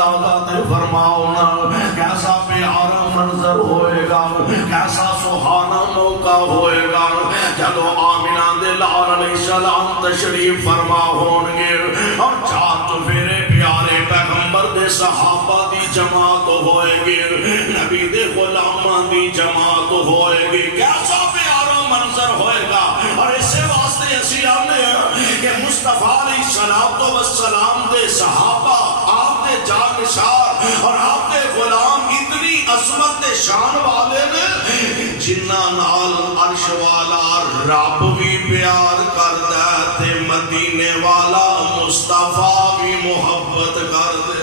اندازہ تے فرماؤنا کیسا پیارا منظر ہوئے گا، کیسا سہانا موقع ہوئے گا جدو آمنہ دے لال علیہ السلام تشریف فرما ہونگے اور چار پھیرے پیارے پیغمبر دے صحابہ دی جماعت ہوئے گی، نبی دے غلامان دی جماعت ہوئے گی، کیسا پیارا منظر ہوئے گا۔ اور اسے واسطے اسی آنے ہیں کہ مصطفیٰ علیہ السلام دے صحابہ آپ دے جانشار اور آپ دے غلام اتنی عظمت دے شان والے نے جنہ نال عرش والا رب بھی پیار کر دے مدینے والا مصطفیٰ بھی محبت کر دے،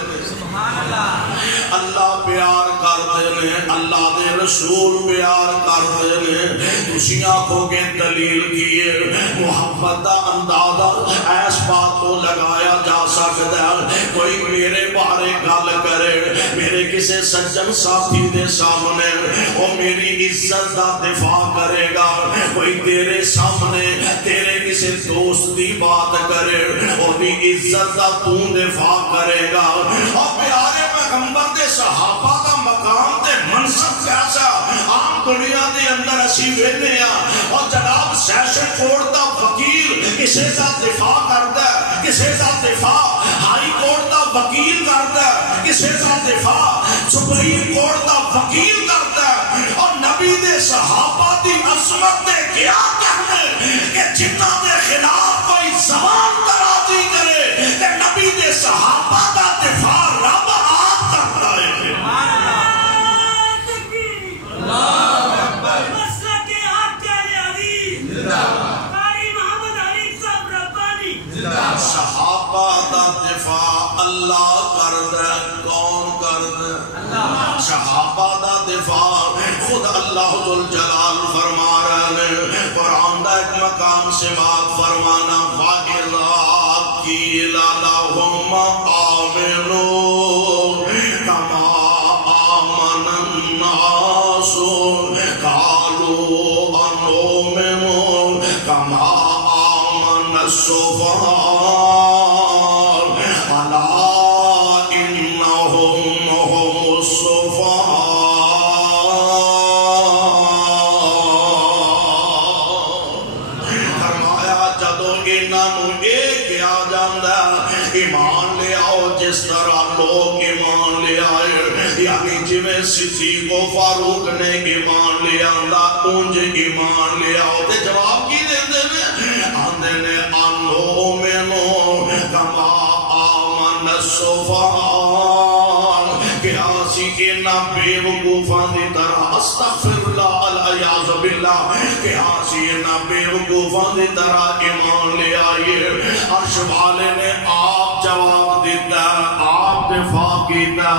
اللہ پیار کر دے، اللہ دے رسول پیار کر دے۔ تسی آنکھوں کے دلیل کیے محبت دا اندازہ ایس بات کو لگایا جا سکتا ہے، کوئی میرے بارے گل کرے میرے کسی سجن ساتھی دے سامنے وہ میری عزت دا دفاع کرے گا، کوئی تیرے سامنے تیرے کسی دوست دی بات کرے وہ بھی عزت دا تو دفاع کرے گا۔ اور پیارے پیغمبر دے صحابہ دا مقام تے منصب کیسا عام دنیا دے اندر اسی ویلے ہیں، اور جناب سیشن کورٹ دا وکیل کسے دا دفاع کرتا ہے، کسے دا دفاع ہائی کورٹ دا وکیل کرتا ہے، کسے دا دفاع سپریم کورٹ دا وکیل کرتا ہے، اور نبی دے صحابہ دی عظمت دے کیا کہنے کہ جتنا دے خلاف کوئی زبان ترازی کرے کہ نبی دے صحابہ دا دفاع رب آپ کرتا ہے۔ اللہ اکبر مسلک حق علی قاری محمد علی صاحب ربانی صحابہ دا دفاع اللہ کردہ، کون کردہ؟ صحابہ دا دفاع خود اللہ ذوالجلال فرما رہے ہیں، قرآن دا ایک مقام سے بات فرمانا وَإِذَا قِيلَ لَهُمْ آمِنُوا كَمَا آمَنَ النَّاسُ قَالُوا أَنُؤْمِنُ كَمَا آمَنَ السُّفَهَاءُ أَلَا إِنَّهُمْ هُمُ السُّفَهَاءُ۔ فرمایا جدو انہوں ایک کیا جاندہ ایمان لے آؤ جس طرح لوگ ایمان لے آئے، یعنی جویں صدیق و فاروق نے ایمان لے آندہ انج ایمان لے آؤ، تے جواب کی دیندے نے آندے نے أَنُؤْمِنُ كَمَا آمَنَ السُّفَهَاءُ، کہ آسی اینا بے وقوفان دی طرح استغفر اللہ العیاذ باللہ، کہ آسی اینا بے وقوفان دی طرح ایمان لے آئیے۔ عرش والے نے آپ جواب دیتا، آپ دفاع کیتا۔